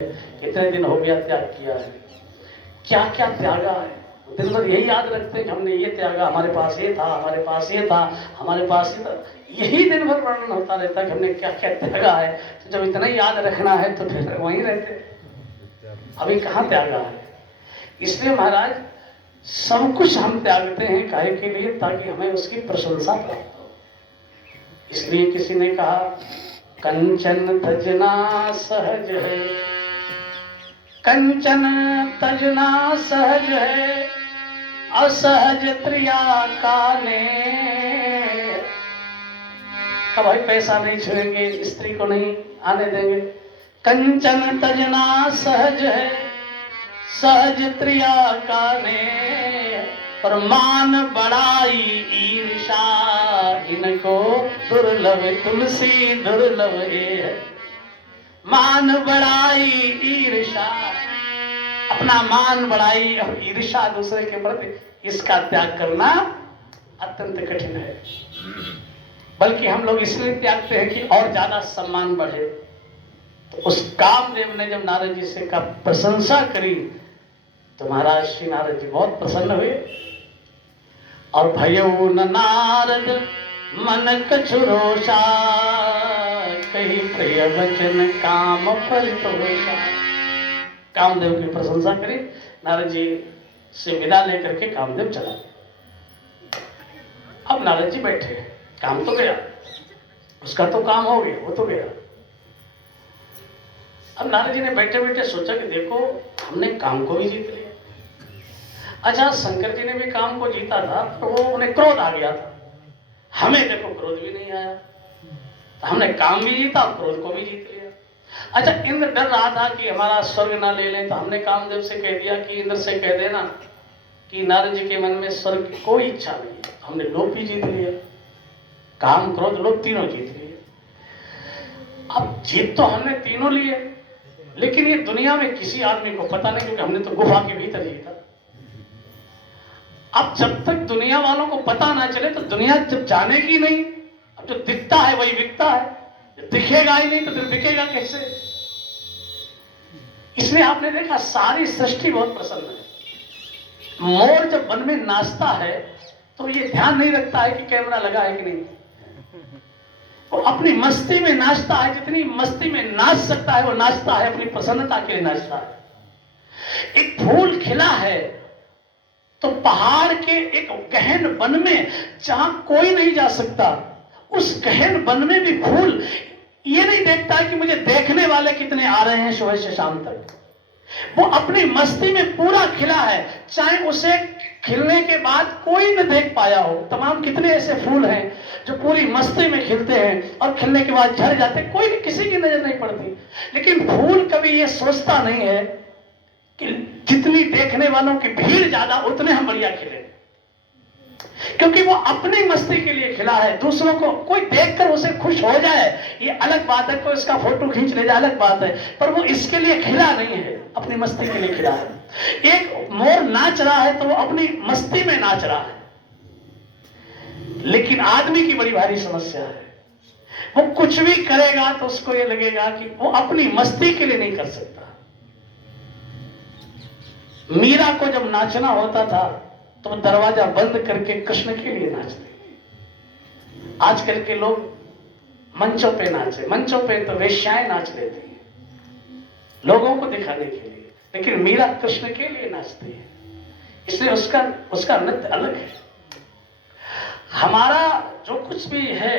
कितने दिन हो गया त्याग किया है, क्या क्या त्यागा है। दिन भर यही याद रखते हैं कि हमने ये त्यागा, हमारे पास ये था, हमारे पास ये था, हमारे पास ये था। यही दिन भर वर्णन होता रहता है कि हमने क्या क्या त्यागा है। तो जब इतना याद रखना है तो फिर वहीं रहते, अभी कहाँ त्यागा है। इसलिए महाराज सब कुछ हम त्यागते हैं काहे के लिए, ताकि हमें उसकी प्रशंसा प्राप्त हो। इसलिए किसी ने कहा कंचन तजना सहज है, कंचन तजना सहज है, असहज त्रिया काने। का भाई पैसा नहीं छुएंगे, स्त्री को नहीं आने देंगे। कंचन तजना सहज है, सहज त्रिया काने, पर मान बड़ाई ईर्षा इनको दुर्लभ तुलसी दुर्लभ है। मान बड़ाई ईर्षा, अपना मान बड़ाई और ईर्षा दूसरे के प्रति, इसका त्याग करना अत्यंत कठिन है। बल्कि हम लोग इसलिए त्यागते हैं कि और ज्यादा सम्मान बढ़े। तो उस कामदेव ने जब नारद जी से का प्रशंसा करी तो महाराज श्री नारद जी बहुत प्रसन्न हुए। और भयो न नारद मन कछु रोषा, कही प्रिय वचन काम परितोषा। कामदेव की प्रशंसा करी, नारद जी से विदा लेकर के कामदेव चला। अब नारद जी बैठे, काम तो गया, उसका तो काम हो गया, वो तो गया। अब नारद जी ने बैठे बैठे सोचा कि देखो हमने काम को भी जीत लिया। अच्छा, शंकर जी ने भी काम को जीता था, पर वो उन्हें क्रोध आ गया था, हमें देखो क्रोध भी नहीं आया। तो हमने काम भी जीता और क्रोध को भी जीत लिया। अच्छा, इंद्र डर रहा था कि हमारा स्वर्ग ना ले लें, तो हमने कामदेव से कह दिया कि इंद्र से कह देना कि नारद जी के मन में स्वर्ग की कोई इच्छा नहीं है। हमने लोभ भी जीत लिया, काम क्रोध लोभ तीनों जीत लिए। अब जीत तो हमने तीनों लिए, लेकिन ये दुनिया में किसी आदमी को पता नहीं, क्योंकि हमने तो गुफा के भीतर जीता। अब जब तक दुनिया वालों को पता ना चले तो दुनिया जब जानेगी नहीं। अब जो दिखता है वही बिकता है, दिखेगा ही नहीं तो फिर बिकेगा कैसे। इसलिए आपने देखा सारी सृष्टि बहुत प्रसन्न है। मोर जब वन में नाचता है तो ये ध्यान नहीं रखता है कि कैमरा लगा है कि नहीं, वो अपनी मस्ती में नाचता है। जितनी मस्ती में नाच सकता है वो नाचता है, अपनी प्रसन्नता के लिए नाचता है। एक फूल खिला है तो पहाड़ के एक गहन वन में जहां कोई नहीं जा सकता, उस गहन वन में भी फूल ये नहीं देखता है कि मुझे देखने वाले कितने आ रहे हैं सुबह से शाम तक। वो अपनी मस्ती में पूरा खिला है, चाहे उसे खिलने के बाद कोई न देख पाया हो। तमाम कितने ऐसे फूल हैं जो पूरी मस्ती में खिलते हैं और खिलने के बाद झड़ जाते हैं, कोई किसी की नजर नहीं पड़ती। लेकिन फूल कभी ये सोचता नहीं है कि जितनी देखने वालों की भीड़ ज्यादा उतने हम बढ़िया खिले, क्योंकि वो अपनी मस्ती के लिए खिला है। दूसरों को कोई देखकर उसे खुश हो जाए ये अलग बात है, कोई इसका फोटो खींच ले जाए अलग बात है, पर वो इसके लिए खिला नहीं है, अपनी मस्ती के लिए खिला है। एक मोर नाच रहा है तो वो अपनी मस्ती में नाच रहा है। लेकिन आदमी की बड़ी भारी समस्या है, वो कुछ भी करेगा तो उसको ये लगेगा कि वो अपनी मस्ती के लिए नहीं कर सकता। मीरा को जब नाचना होता था तो दरवाजा बंद करके कृष्ण के लिए नाचते। आजकल के लोग मंचों पे नाचे, मंचों पे तो वेश्याएं नाच लेती हैं लोगों को दिखाने के लिए, लेकिन मीरा कृष्ण के लिए नाचती है, इसलिए उसका नृत्य अलग है। हमारा जो कुछ भी है,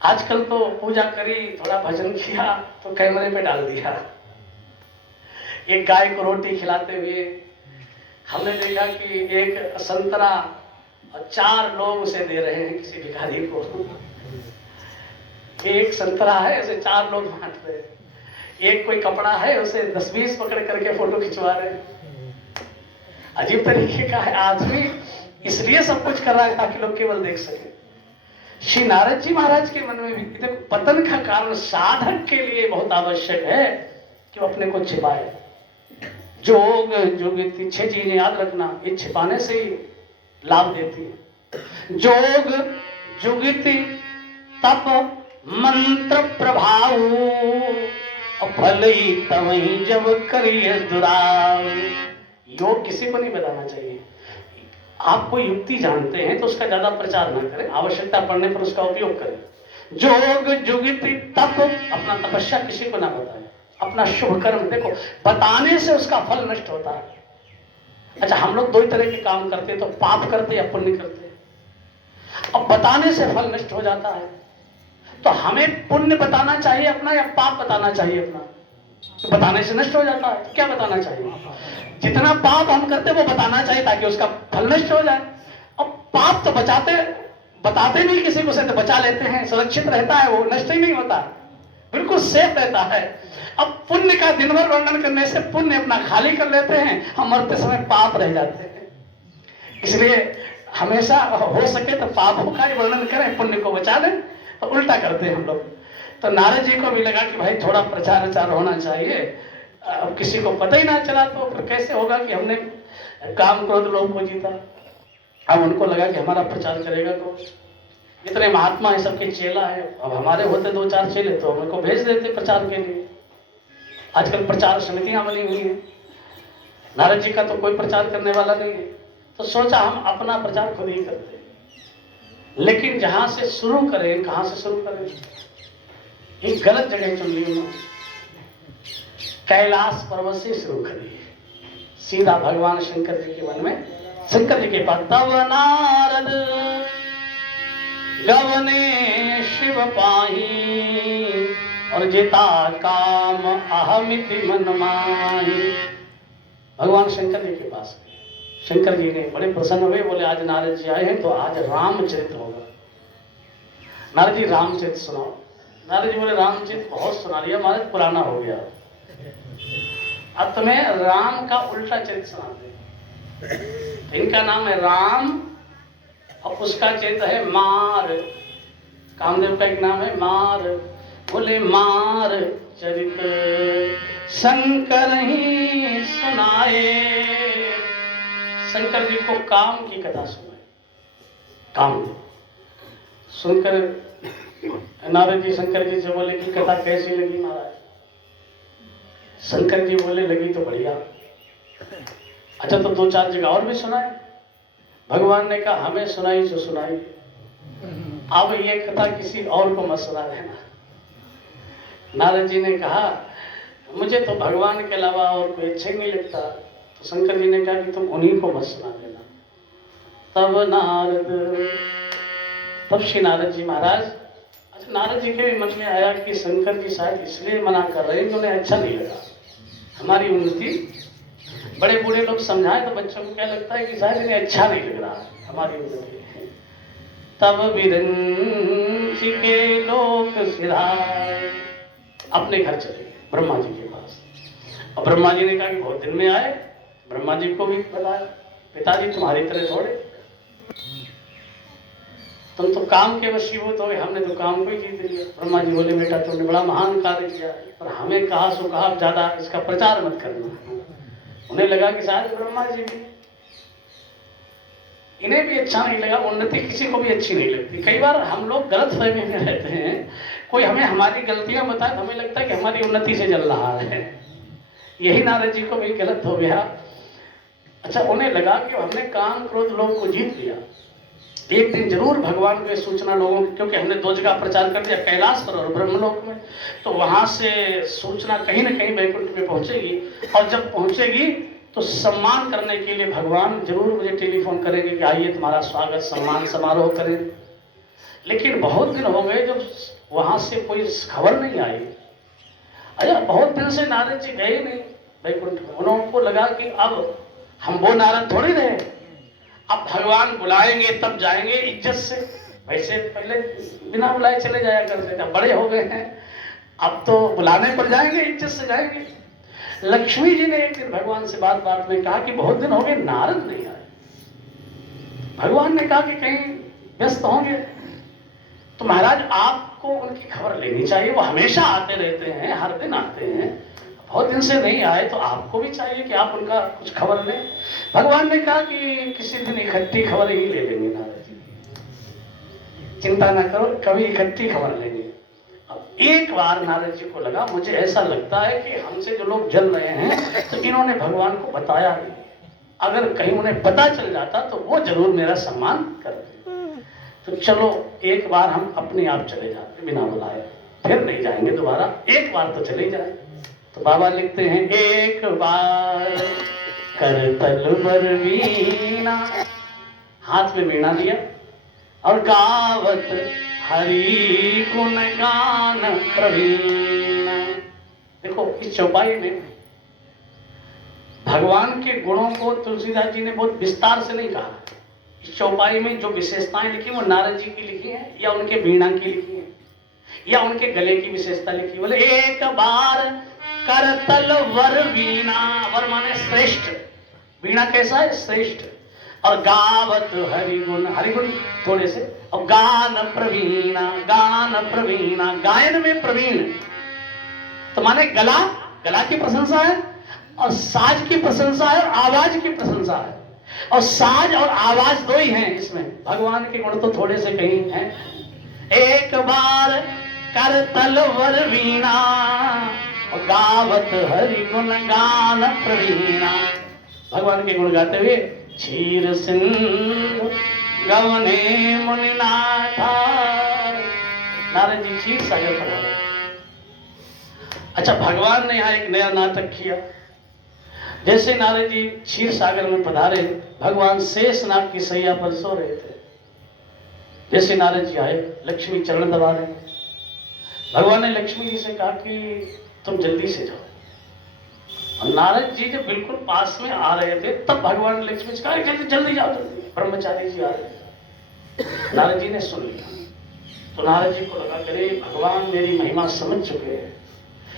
आजकल तो पूजा करी, थोड़ा भजन किया तो कैमरे पे डाल दिया। एक गाय को रोटी खिलाते हुए हमने देखा कि एक संतरा 4 लोग उसे दे रहे हैं किसी भिखारी को। एक संतरा है उसे 4 लोग बांट रहे हैं। एक कोई कपड़ा है उसे 10-20 पकड़ करके फोटो खिंचवा रहे हैं। अजीब तरीके का है आदमी, इसलिए सब कुछ कर रहा है ताकि लोग केवल देख सके। श्री नारद जी महाराज के मन में भी देखो, पतन का कारण साधक के लिए बहुत आवश्यक है कि वो अपने को छिपाए। जोग जुगिति 6 चीजें याद रखना, ये छिपाने से ही लाभ देती है। जोग जुगिति तप मंत्र प्रभाव, फल ही तवही जब करिए दुराव। योग किसी को नहीं बताना चाहिए। आप कोई युक्ति जानते हैं तो उसका ज्यादा प्रचार न करें, आवश्यकता पड़ने पर उसका उपयोग करें। जोग जुगिति तप, अपना तपस्या किसी को ना बताएं, अपना शुभ कर्म। देखो, बताने से उसका फल नष्ट होता है। अच्छा, हम लोग दो ही तरह के काम करते हैं, तो पाप करते या पुण्य करते हैं। अब बताने से फल नष्ट हो जाता है, तो हमें पुण्य बताना चाहिए अपना या पाप बताना चाहिए अपना? तो बताने से नष्ट हो जाता है, तो क्या बताना चाहिए? जितना पाप हम करते वो बताना चाहिए ताकि उसका फल नष्ट हो जाए। अब पाप तो बताते नहीं किसी को से, तो बचा लेते हैं, सुरक्षित रहता है, वो नष्ट ही नहीं होता, बिल्कुल सेफ रहता है। अब पुण्य का दिन भर वर्णन करने से पुण्य अपना खाली कर लेते हैं, हम मरते समय पाप रह जाते हैं। इसलिए हमेशा हो सके तो पापों का ही वर्णन करें, पुण्य को बचा लें। तो उल्टा करते हैं हम लोग। तो नारद जी को भी लगा कि भाई थोड़ा प्रचार प्रचार होना चाहिए। अब किसी को पता ही ना चला तो फिर कैसे होगा कि हमने काम क्रोध लोभ को जीता। अब उनको लगा कि हमारा प्रचार करेगा तो इतने महात्मा है, सबके चेला है, अब हमारे होते दो चार चेले तो उनको भेज देते प्रचार के लिए। आजकल प्रचार समितियां बनी हुई हैं, नारद जी का तो कोई प्रचार करने वाला नहीं है, तो सोचा हम अपना प्रचार खुद ही करते हैं। लेकिन जहां से शुरू करें, कहां से शुरू करें? एक गलत जगह चुन ली उन्होंने, कैलाश पर्वत से शुरू करिए, सीधा भगवान शंकर जी के मन में, शंकर जी के पास। तब नारद गवने शिव पाही, और जेता काम अहमिति मन माही। भगवान शंकर जी के पास, शंकर जी ने बड़े प्रसन्न हुए, बोले आज नारद जी आए हैं तो आज रामचरित होगा। नारद जी रामचरित सुनाओ। नारद जी बोले रामचरित बहुत सुना लिया महाराज, पुराना हो गया, अब तुम्हें राम का उल्टा चरित सुनाते। इनका नाम है राम और उसका चरित्र है मार। कामदेव का एक नाम है मार। बोले मार चरित शंकर ही सुनाए। शंकर जी को काम की कथा सुनाई। कामदेव सुनकर नारद जी शंकर जी से बोले कि कथा कैसी लगी महाराज? शंकर जी बोले लगी तो बढ़िया। अच्छा तो दो चार जगह और भी सुनाए। भगवान ने कहा हमें सुनाई जो सुनाई, अब ये कथा किसी और को मत सुना देना। नारद जी ने कहा मुझे तो भगवान के अलावा और कोई अच्छा ही नहीं लगता। तो शंकर जी ने कहा कि तुम उन्हीं को मत सुना देना। तब श्री नारद जी महाराज, अच्छा नारद जी के भी मन में आया कि शंकर जी शायद इसलिए मना कर रहे हैं कि उन्हें अच्छा नहीं लगा हमारी उन्नति। बड़े बूढ़े लोग समझाएं तो बच्चों को क्या लगता है कि शायद इन्हें अच्छा नहीं लग रहा है हमारी उन्नति। तब विरंची के लोक सिधाए, अपने घर चले गए ब्रह्मा जी के पास। और ब्रह्मा जी ने कहा कि बहुत दिन में आए। ब्रह्मा जी को भी बताया पिताजी तुम्हारी तरह थोड़े, तुम तो काम के वशीभूत हो गए, हमने तो काम को ही जीत लिया। ब्रह्मा जी बोले बेटा तुमने बड़ा महान कार्य किया, पर हमें कहा सो कहा ज्यादा इसका प्रचार मत करना। उन्हें लगा कि शायद ब्रह्मा जी भी, इन्हें भी अच्छा नहीं लगा। उन्नति किसी को भी अच्छी नहीं लगती। कई बार हम लोग गलत फहमी में रहते हैं, कोई हमें हमारी गलतियां बताए तो हमें लगता है कि हमारी उन्नति से जल रहा है। यही नारद जी को भी गलत हो गया। अच्छा उन्हें लगा कि हमने काम क्रोध लोग को जीत लिया, एक दिन जरूर भगवान को सूचना लोगों की, क्योंकि हमने दो जगह प्रचार कर दिया, कैलाश पर और ब्रह्मलोक में, तो वहां से सूचना कहीं ना कहीं वैकुंठ में पहुंचेगी। और जब पहुंचेगी तो सम्मान करने के लिए भगवान जरूर मुझे टेलीफोन करेंगे कि आइए तुम्हारा स्वागत सम्मान समारोह करें। लेकिन बहुत दिन हो गए जब वहां से कोई खबर नहीं आई। अरे बहुत दिन से नारद जी गए नहीं वैकुंठ में। उनको लगा कि अब हम वो नारद थोड़ी रहे, अब भगवान बुलाएंगे तब जाएंगे इज्जत से। वैसे पहले बिना बुलाए चले जाया करते थे, बड़े हो गए हैं, अब तो बुलाने पर जाएंगे, इज्जत से जाएंगे। लक्ष्मी जी ने एक दिन भगवान से बात में कहा कि बहुत दिन हो गए नारद नहीं आए। भगवान ने कहा कि कहीं व्यस्त होंगे। तो महाराज आपको उनकी खबर लेनी चाहिए, वो हमेशा आते रहते हैं, हर दिन आते हैं, बहुत दिन से नहीं आए तो आपको भी चाहिए कि आप उनका कुछ खबर लें। भगवान ने कहा कि किसी दिन इकट्ठी खबर ही ले लेंगे नारद जी, चिंता ना करो, कभी इकट्ठी खबर लेंगे। अब एक बार नारद जी को लगा, मुझे ऐसा लगता है कि हमसे जो लोग जल रहे हैं तो इन्होंने भगवान को बताया नहीं, अगर कहीं उन्हें पता चल जाता तो वो जरूर मेरा सम्मान करते। तो चलो एक बार हम अपने आप चले जाते बिना बुलाए, फिर नहीं जाएंगे दोबारा, एक बार तो चले जाए। तो बाबा लिखते हैं, एक बार करतल बर वीणा, हाथ में वीणा लिया और गावत हरि गुण गान प्रवीण। देखो इस चौपाई में भगवान के गुणों को तुलसीदास जी ने बहुत विस्तार से नहीं कहा। इस चौपाई में जो विशेषताएं लिखी वो नारद जी की लिखी है या उनके वीणा की लिखी है या उनके गले की विशेषता लिखी। बोले एक बार करतल वर वीणा, वर माने श्रेष्ठ, वीणा कैसा है? श्रेष्ठ। और गावत हरिगुण, हरिगुण थोड़े से, और गान प्रवीणा, गान प्रवीणा, गायन में प्रवीण तो माने गला, गला की प्रशंसा है और साज की प्रशंसा है और आवाज की प्रशंसा है। और साज और आवाज दो ही हैं इसमें, भगवान के गुण तो थोड़े से कहीं हैं। एक बार करतल वर वीणा और गावत हरि गुण गान प्रवीणा, भगवान के गुण गाते हुए क्षीर सिंधु गवने मुनिनाथा। नारद जी क्षीर सागर पर। अच्छा, भगवान ने यहाँ एक नया नाटक किया। जैसे नारद जी क्षीर सागर में पधारे, भगवान शेषनाग की सैया पर सो रहे थे। जैसे नारद जी आए, लक्ष्मी चरण दबा रहे, भगवान ने लक्ष्मी जी से कहा कि तुम जल्दी से जाओ। और नारद जी जब बिल्कुल पास में आ रहे थे तब भगवान ने लक्ष्मी से कहा जल्दी जल्दी जाओ, जल्दी, ब्रह्मचारी जी आ रहे थे। नारद जी ने सुन लिया तो नारद जी को लगा करे भगवान मेरी महिमा समझ चुके हैं,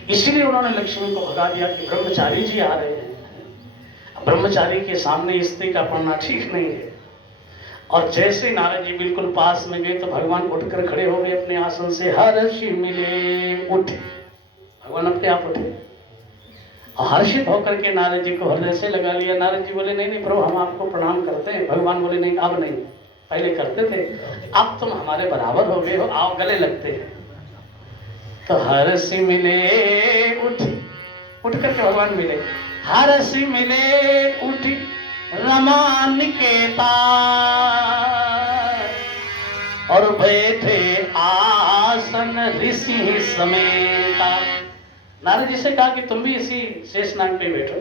इसीलिए उन्होंने लक्ष्मी को भगा दिया कि ब्रह्मचारी जी आ रहे हैं। ब्रह्मचारी के सामने स्त्री का पढ़ना ठीक नहीं है। और जैसे नारद जी बिल्कुल पास में गए तो भगवान उठकर खड़े हो गए अपने आसन से। हर्षि मिले उठे, भगवान अपने आप उठे और हर्षित होकर के नारद जी को हृदय से लगा लिया। नारद जी बोले नहीं नहीं प्रभु, हम आपको प्रणाम करते हैं। भगवान बोले नहीं, अब नहीं, पहले करते थे, अब तुम हमारे बराबर हो गए हो, आओ गले लगते हैं। तो हर्षि मिले उठी, उठ करके भगवान मिले। हर्षि मिले उठी रमा निकेता और बैठे आसन ऋषि समेता। नारद जी से कहा कि तुम भी इसी शेषनाग पे बैठो।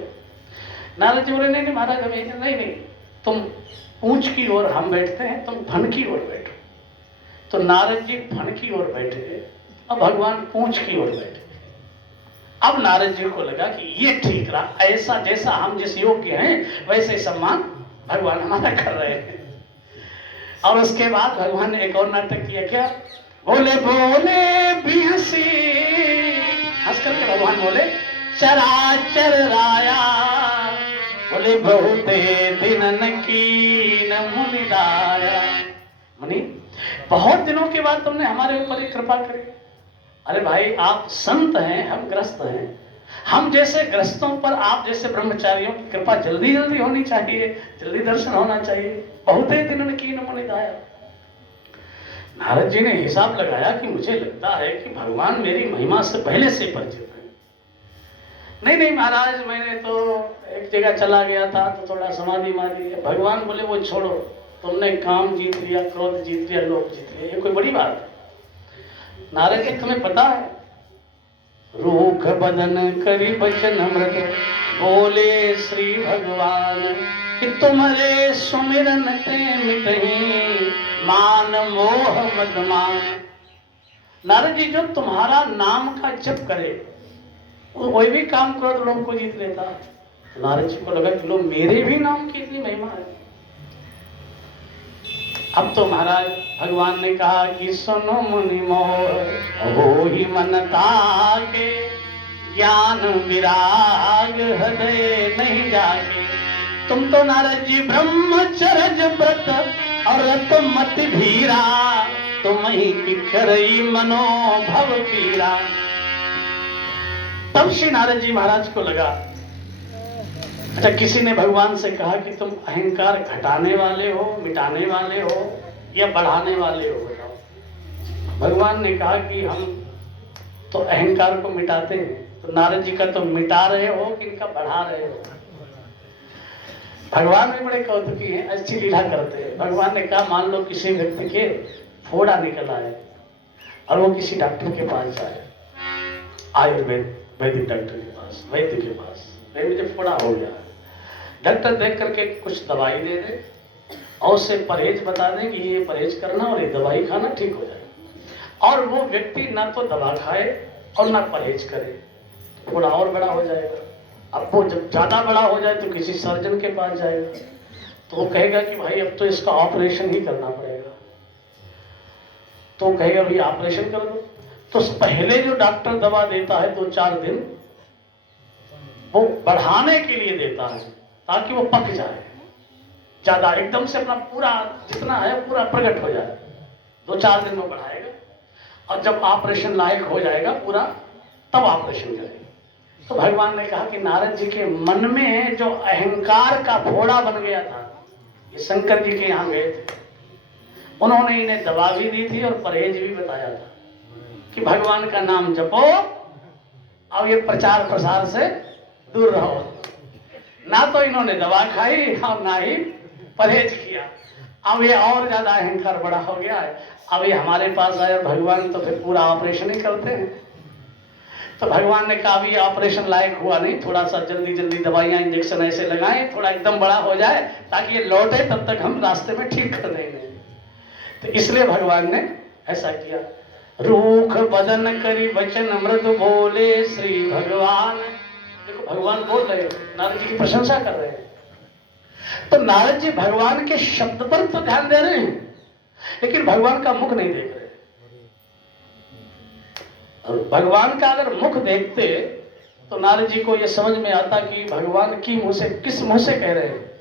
नारद जी बोले नहीं नहीं महाराज, नहीं नहीं, तुम पूंछ की ओर हम बैठते हैं, तुम फन की ओर बैठो। तो नारद जी फन की ओर बैठे और भगवान पूंछ की ओर बैठे। अब नारद जी को लगा कि ये ठीक रहा, ऐसा जैसा हम जिस योग्य हैं वैसे सम्मान भगवान हमारा कर रहे हैं। और उसके बाद भगवान ने एक और नाटक किया। क्या? बोले बोले भी हंसी, हंस करके भगवान बोले चराचर राया, बोले बहुते दिनन की न मुनि दाया। मुनि, बहुत दिनों के बाद तुमने हमारे ऊपर एक कृपा करी। अरे भाई, आप संत हैं, हम ग्रस्त हैं, हम जैसे ग्रस्तों पर आप जैसे ब्रह्मचारियों की कृपा जल्दी जल्दी होनी चाहिए, जल्दी दर्शन होना चाहिए। बहुत ही दिन की नमन दाया। नारद जी ने हिसाब लगाया कि मुझे लगता है कि भगवान मेरी महिमा से पहले से परिचित है। नहीं नहीं महाराज, मैंने तो एक जगह चला गया था तो थोड़ा समाधि मारी है। भगवान बोले वो छोड़ो, तुमने काम जीत लिया, क्रोध जीत लिया, लोभ जीत लिया, ये कोई बड़ी बात है? नारद जी तुम्हें पता है, रूख बदन करी बचन अमृत, बोले श्री भगवान कि तुम्हारे सुमिरन ते मिटहि मान मोह मदमान। नारद जी, जो तुम्हारा नाम का जप करे वही भी काम क्रोध लोग को जीत लेता। नारद जी को लगा कि लो, मेरे भी नाम की इतनी महिमा है। अब तो महाराज भगवान ने कहा कि सुनो मुनि मोर हो ही मन ताके, ज्ञान विराग हृदय नहीं जागे। तुम तो नारद जी ब्रह्मचर्य व्रत और मत भीरा, तुम ही की करई मनोभव पीरा। तब श्री नारद जी महाराज को लगा, अच्छा किसी ने भगवान से कहा कि तुम अहंकार घटाने वाले हो, मिटाने वाले हो या बढ़ाने वाले हो, बताओ। भगवान ने कहा कि हम तो अहंकार को मिटाते हैं। तो नारद जी का तो मिटा रहे हो कि इनका बढ़ा रहे हो? भगवान भी बड़े कौतुकी हैं, अच्छी लीला करते हैं। भगवान ने कहा मान लो किसी व्यक्ति के फोड़ा निकल आए और वो किसी डॉक्टर के पास जाए, आयुर्वेद वैदिक डॉक्टर के पास, वैद्य के पास, भाई मुझे फोड़ा हो गया। डॉक्टर देख करके कुछ दवाई दे दे और उससे परहेज बता दें कि ये परहेज करना और ये दवाई खाना, ठीक हो जाएगा। और वो व्यक्ति ना तो दवा खाए और ना परहेज करे, थोड़ा और बड़ा हो जाएगा। अब वो जब ज़्यादा बड़ा हो जाए तो किसी सर्जन के पास जाएगा, तो वो कहेगा कि भाई अब तो इसका ऑपरेशन ही करना पड़ेगा। तो वो कहेगा भाई ऑपरेशन कर दो। तो पहले जो डॉक्टर दवा देता है 2-4 दिन, वो बढ़ाने के लिए देता है ताकि वो पक जाए ज़्यादा, एकदम से अपना पूरा जितना है पूरा प्रकट हो जाए। 2-4 दिन में बढ़ाएगा और जब ऑपरेशन लायक हो जाएगा पूरा, तब ऑपरेशन करेगा। तो भगवान ने कहा कि नारद जी के मन में जो अहंकार का फोड़ा बन गया था, ये शंकर जी के यहाँ गए थे, उन्होंने इन्हें दवा भी दी थी और परहेज भी बताया था कि भगवान का नाम जपो, अब ये प्रचार प्रसार से दूर रहो। ना तो इन्होंने दवा खाई और ना ही परहेज किया। अब ये और ज्यादा अहंकार बड़ा हो गया है। अब ये हमारे पास आए और भगवान तो फिर पूरा ऑपरेशन ही करते हैं। तो भगवान ने कहा ये ऑपरेशन लायक हुआ नहीं, थोड़ा सा जल्दी जल्दी दवाइयां इंजेक्शन ऐसे लगाएं, थोड़ा एकदम बड़ा हो जाए ताकि ये लौटे, तब तक हम रास्ते में ठीक कर देंगे। तो इसलिए भगवान ने ऐसा किया। रूख बदन करी वचन मृदु बोले श्री भगवान। देखो भगवान बोल रहे हैं, नारद जी की प्रशंसा कर रहे हैं। तो नारद जी भगवान के शब्द पर तो ध्यान दे रहे हैं, लेकिन भगवान का मुख नहीं देख रहे। और भगवान का अगर मुख देखते तो नारद जी को यह समझ में आता कि भगवान की मुंह से किस मुंह से कह रहे हैं।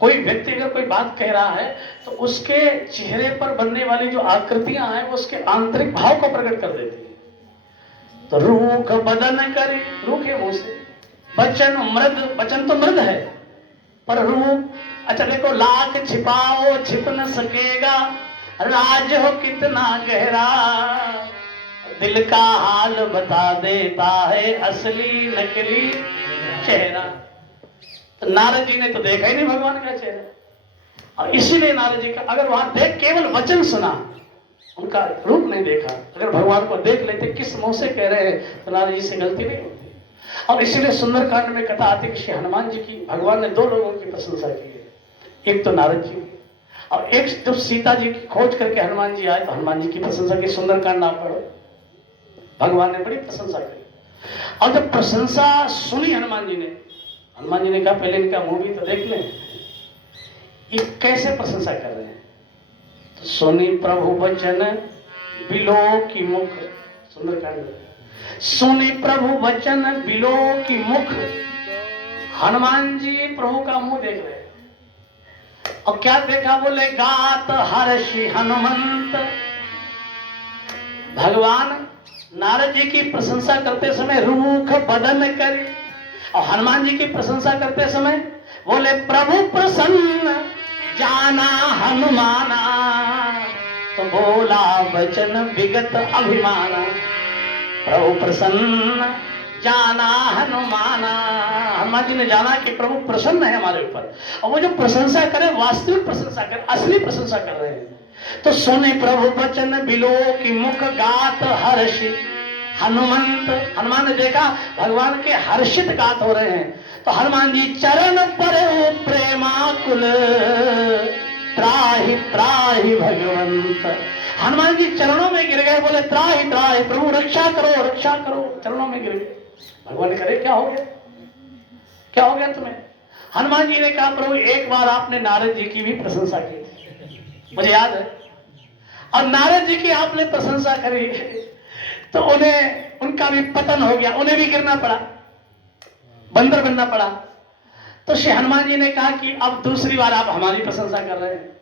कोई व्यक्ति अगर कोई बात कह रहा है तो उसके चेहरे पर बनने वाली जो आकृतियां हैं वो उसके आंतरिक भाव को प्रकट कर देती है। तो रूख बदन करे, रूखे मुंह से, वचन मृद, वचन तो मृद है पर रूख, अच्छा देखो, लाख छिपाओ छिप न सकेगा, राज हो कितना गहरा, दिल का हाल बता देता है असली नकली चेहरा। तो नारद जी ने तो देखा ही नहीं भगवान का चेहरा, और इसीलिए नारद जी का अगर वहां देख केवल वचन सुना, उनका रूप नहीं देखा, अगर भगवान को देख लेते किस मुंह से कह रहे हैं, तो नारद जी से गलती नहीं होती। और इसीलिए सुंदरकांड में कथा आती कि श्री हनुमान जी की भगवान ने 2 लोगों की प्रशंसा की है, एक तो नारद जी और एक जब सीता जी की खोज करके हनुमान जी आए तो हनुमान जी की प्रशंसा की। सुंदरकांड आप पढ़ो, भगवान ने बड़ी प्रशंसा की। और जब प्रशंसा सुनी हनुमान जी ने कहा पहले इनका मुंह भी तो देख लें, ये कैसे प्रशंसा कर रहे हैं। तो सुनी प्रभु वचन बिलो की मुख, सुंदरकांड, सुनी प्रभु वचन बिलो की मुख। हनुमान जी प्रभु का मुंह देख रहे हैं और क्या देखा, बोले गात हर्षि हनुमंत। भगवान नारद जी की प्रशंसा करते समय रूख बदन करे और हनुमान जी की प्रशंसा करते समय बोले प्रभु प्रसन्न जाना हनुमाना, तो बोला वचन विगत अभिमाना। प्रभु प्रसन्न जाना हनुमाना, हनुमान जी ने जाना कि प्रभु प्रसन्न है हमारे ऊपर, और वो जो प्रशंसा करे वास्तविक प्रशंसा करे, असली प्रशंसा कर रहे हैं। तो सुने प्रभु वचन बिलो की मुख गात हर्षि हनुमंत। हनुमान ने देखा भगवान के हर्षित गात हो रहे हैं, तो हनुमान जी चरण पर प्रेमाकुल त्राहि त्राहि भगवंत। हनुमान जी चरणों में गिर गए, बोले त्राहि त्राहि, प्रभु रक्षा करो रक्षा करो, चरणों में गिर गए। भगवान ने कहा क्या हो गया, क्या हो गया तुम्हें। हनुमान जी ने कहा प्रभु एक बार आपने नारद जी की भी प्रशंसा की थी, मुझे याद है, और नारद जी की आपने प्रशंसा करी तो उन्हें, उनका भी पतन हो गया, उन्हें भी गिरना पड़ा, बंदर बनना पड़ा। तो श्री हनुमान जी ने कहा कि अब दूसरी बार आप हमारी प्रशंसा कर रहे हैं।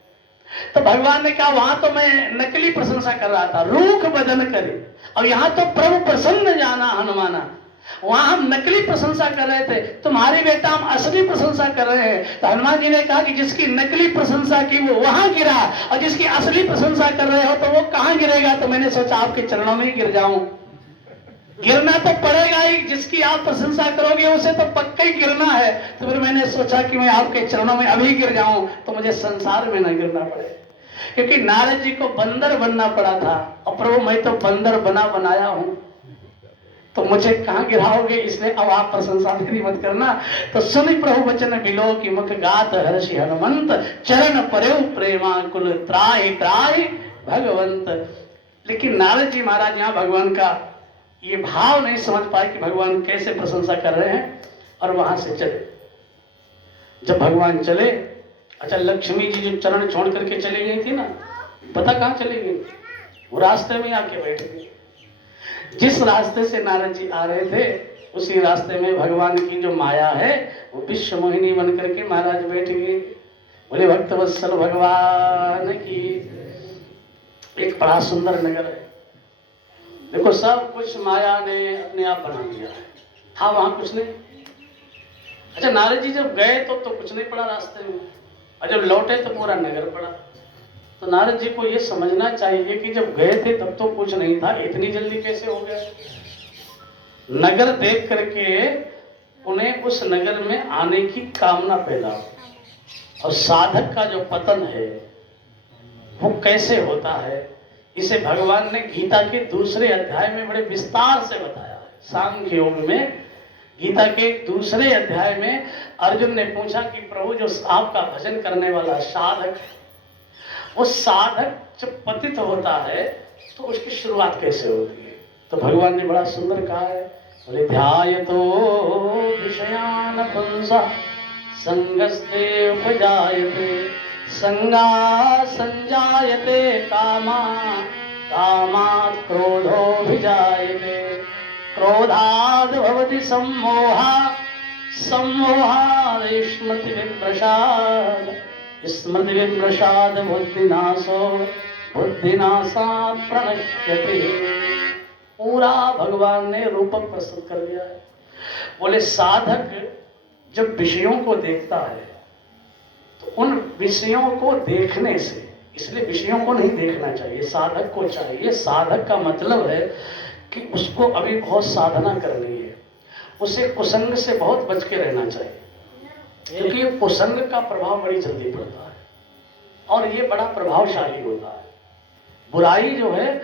तो भगवान ने कहा वहां तो मैं नकली प्रशंसा कर रहा था, रूख बदन करे, और यहां तो प्रभु प्रसन्न जाना हनुमाना। वहां हम नकली प्रशंसा कर रहे थे, तुम्हारी बेटा हम असली प्रशंसा कर रहे हैं। तो हनुमान जी ने कहा कि जिसकी नकली प्रशंसा की वो वहां गिरा, और जिसकी असली प्रशंसा कर रहे हो तो वो कहां गिरेगा। तो मैंने सोचा आपके चरणों में ही गिर जाऊं। गिरना तो पड़ेगा ही, जिसकी आप प्रशंसा करोगे उसे तो पक्का ही गिरना है। तो फिर मैंने सोचा कि मैं आपके चरणों में अभी गिर जाऊं तो मुझे संसार में न गिरना पड़े, क्योंकि नारद जी को बंदर बनना पड़ा था, और प्रभु मैं तो बंदर बनाया हूं, तो मुझे कहां गिराओगे, इसलिए अब आप प्रशंसा मेरी मत करना। तो सुनि प्रभु वचन बिलो की मुख गात हर्षि हनुमंत, चरण परेउ प्रेमाकुल त्राहि त्राहि भगवंत। लेकिन नारद जी महाराज यहाँ भगवान का ये भाव नहीं समझ पाए कि भगवान कैसे प्रशंसा कर रहे हैं, और वहां से चले। जब भगवान चले, अच्छा लक्ष्मी जी जो चरण छोड़ करके चली गई थी ना, पता कहां चली गई, वो रास्ते में आके बैठ गई। जिस रास्ते से नारद जी आ रहे थे उसी रास्ते में भगवान की जो माया है वो विश्व मोहिनी बन करके महाराज बैठ गए। बोले भक्तवत्सल भगवान की। एक बड़ा सुंदर नगर है, देखो सब कुछ माया ने अपने आप बना दिया है। हाँ वहां कुछ नहीं। अच्छा नारद जी जब गए तो कुछ नहीं पड़ा रास्ते में, और जब लौटे तो पूरा नगर पड़ा। तो नारद जी को ये समझना चाहिए कि जब गए थे तब तो कुछ नहीं था, इतनी जल्दी कैसे हो गया। नगर देख करके उन्हें उस नगर में आने की कामना पैदा। और साधक का जो पतन है वो कैसे होता है, इसे भगवान ने गीता के दूसरे अध्याय में बड़े विस्तार से बताया है। सांख्य योग में गीता के दूसरे अध्याय में अर्जुन ने पूछा कि प्रभु जो आपका भजन करने वाला साधक, वो साधक जब पतित होता है तो उसकी शुरुआत कैसे होती है। तो भगवान ने बड़ा सुंदर कहा है, बोले ध्यायतो विषयान पुंसा संगस्ते उपजायते संगा संजायते कामा कामात् क्रोधोऽभिजायते क्रोधाद् भवति सम्मोहा सम्मोहाद् स्मृति विभ्रशात् स्मृति विभ्रशात् बुद्धिनाशो बुद्धिनाशात् प्रणश्यते। पूरा भगवान ने रूपक प्रस्तुत कर दिया है। बोले साधक जब विषयों को देखता है तो उन विषयों को देखने से, इसलिए विषयों को नहीं देखना चाहिए, साधक को चाहिए। साधक का मतलब है कि उसको अभी बहुत साधना करनी है, उसे कुसंग से बहुत बच के रहना चाहिए, क्योंकि कुसंग का प्रभाव बड़ी जल्दी पड़ता है और ये बड़ा प्रभावशाली होता है। बुराई जो है,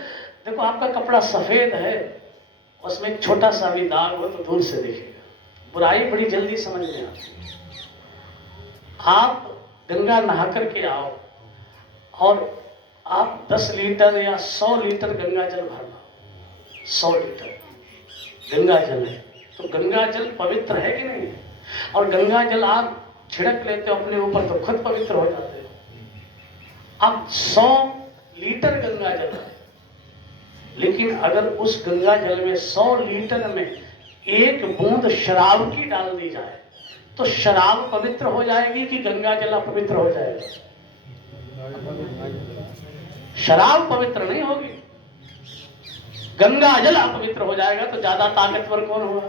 देखो आपका कपड़ा सफेद है, उसमें एक छोटा सा भी दाग हो तो दूर से दिखेगा, बुराई बड़ी जल्दी समझ में आती है। आप गंगा नहा करके आओ और आप 10 लीटर या 100 लीटर गंगा जल भरना, 100 लीटर गंगा जल है तो गंगा जल पवित्र है कि नहीं। और गंगा जल आप छिड़क लेते हो अपने ऊपर तो खुद पवित्र हो जाते हो। अब 100 लीटर गंगा जल है, लेकिन अगर उस गंगा जल में 100 लीटर में एक बूंद शराब की डाल दी जाए तो शराब पवित्र हो जाएगी कि गंगा जल अपवित्र हो जाएगा। शराब पवित्र नहीं होगी, गंगा जल अपवित्र हो जाएगा। तो ज्यादा ताकतवर कौन होगा,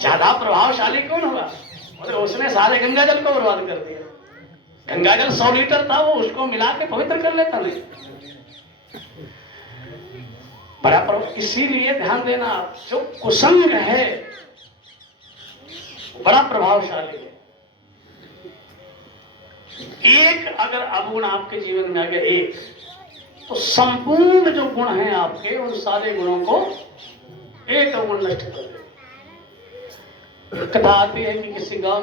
ज्यादा प्रभावशाली कौन होगा। और उसने सारे गंगा जल को बर्बाद कर दिया। गंगा जल 100 लीटर था, वो उसको मिला के पवित्र कर लेता नहीं बराबर। इसीलिए ध्यान देना, जो कुसंग है बड़ा प्रभावशाली है। एक अगर अवगुण आपके जीवन में आ गया, एक, तो संपूर्ण जो गुण हैं आपके उन सारे गुणों को एक अवगुण नष्ट कर दे। कथा आती है कि किसी गांव